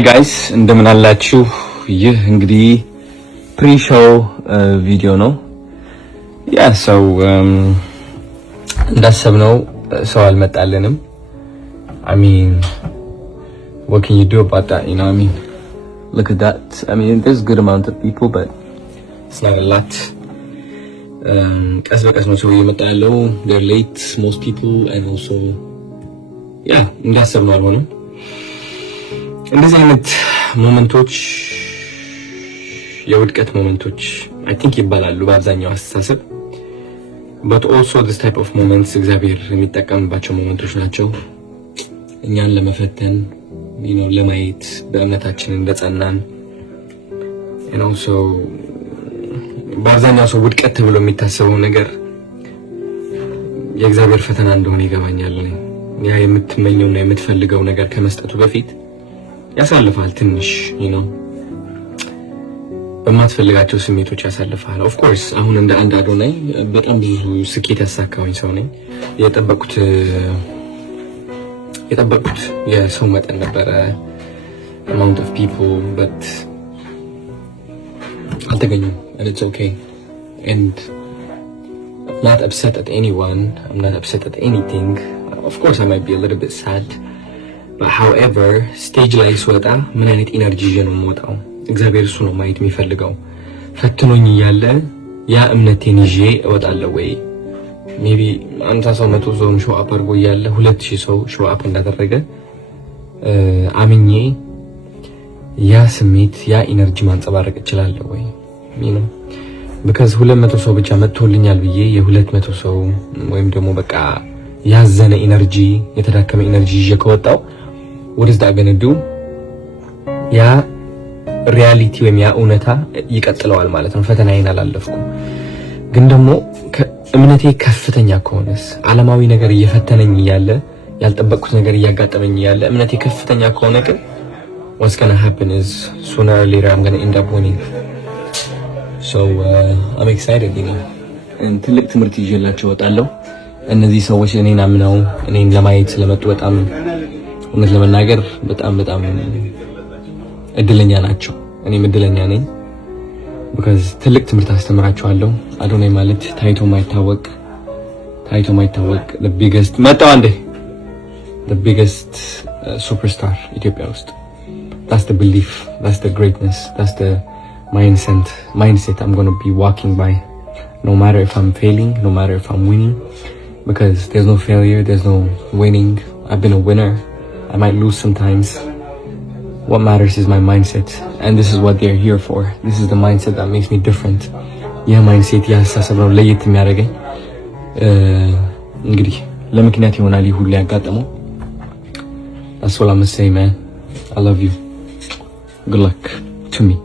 Hi guys, እንደምን አላችሁ? ይህ እንግዲህ ፕሪ-ሾው ቪዲዮ ነው። ሰው እንዳሰብነው ሰው አልመጣልንም። I mean, what can you do about that? You know what I mean? Look at that. I mean, there's a good amount of people, but it's not a lot. ቀስ በቀስ ነው ሰው እየመጣ ያለው. They're late, most people, and also እንዳሰብነው አልሆነም። እንደዚህ አይነት ሞመንቶች የውድቀት ሞመንቶች I think ይባላሉ በአብዛኛው አስተሳሰብ, but also this type of moments እግዚአብሔር የሚጠቀምባቸው ሞመንቶች ናቸው እኛን ለመፈተን, ለማየት በእምነታችን እንደጸናን. and also በአብዛኛው ሰው ውድቀት ተብሎ የሚታሰበው ነገር የእግዚአብሔር ፈተና እንደሆነ ይገባኛል። ያ የምትመኘውና የምትፈልገው ነገር ከመስጠቱ በፊት ያሳልፋል ትንሽ, በማትፈልጋቸው ስሜቶች ያሳልፋል. ኦፍ ኮርስ አሁን እንደ አንድ አዶናይ በጣም ብዙ ስኬት ያሳካውኝ ሰው ነኝ. የጠበቁት የሰው መጠን ነበረ, amount of people, but አልተገኙም. and it's okay, and I'm not upset at anyone, I'm not upset at anything. Of course I might be a little bit sad, but however stage ላይ ስወጣ ምን አይነት ኢነርጂ ይዤ ነው የምወጣው? እግዚአብሔር እሱ ነው ማየት የሚፈልገው. ፈትኖኝ እያለ ያ እምነቴን ይዤ እወጣለሁ ወይ? ሜቢ 50 ሰው 100 ሰው ሾው አፕ አድርጎ እያለ 2000 ሰው ሾው አፕ እንዳደረገ አምኜ ያ ስሜት ያ ኢነርጂ ማንጸባረቅ እችላለሁ ወይ? because 200 ሰው ብቻ መጥቶልኛል ብዬ የ200 ሰው ወይም ደግሞ በቃ ያዘነ ኢነርጂ የተዳከመ ኢነርጂ ይዤ ከወጣው what is that going to do? ያ ሪያሊቲ ወይም ያ እውነታ ይቀጥለዋል ማለት ነው. ፈተናዬን አላለፍኩም, ግን ደግሞ እምነቴ ከፍተኛ ከሆነስ ዓለማዊ ነገር እየፈተነኝ እያለ ያልጠበቅኩት ነገር እያጋጠመኝ እያለ እምነቴ ከፍተኛ ከሆነ ግን what's going to happen is sooner or later I'm going to end up winning. So I'm excited, ትልቅ ትምህርት ይዤላችሁ እወጣለሁ. እነዚህ ሰዎች እኔን አምነው እኔን ለማየት ስለመጡ በጣም እውነት ለመናገር በጣም እድለኛ ናቸው. እኔም እድለኛ ነኝ because ትልቅ ትምህርት አስተምራቸዋለሁ. አዶናይ ማለት ታይቶ ማይታወቅ the biggest the biggest superstar ኢትዮጵያ ውስጥ. That's the belief, that's the greatness, that's the mindset I'm going to be walking by, no matter if I'm failing, no matter if I'm winning, because there's no failure, there's no winning. I've been a winner. I might lose sometimes. What matters is my mindset, and this is what they're here for. This is the mindset that makes me different. Yeah, mindset ያሳሰብ ነው ለየት የሚያደርገኝ. እንግዲህ ለምክንያት ይሆናል ይሁን ሊያጋጥመው. That's all I'm gonna say, man. I love you. Good luck to me.